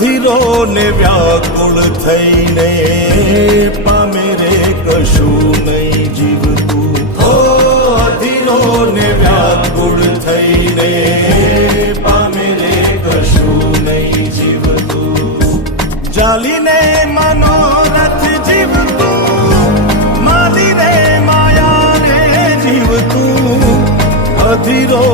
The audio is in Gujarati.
અધીરો ને વ્યાકુળ થઈને પામે રે કશું નહીં જીવતું. ઓ અધીરો ને વ્યાકુળ થઈને પામે રે કશું નહીં જીવતું. ચાલીને મનોરથ જીવતું, માલી રે માયા રે જીવતું. અધીરો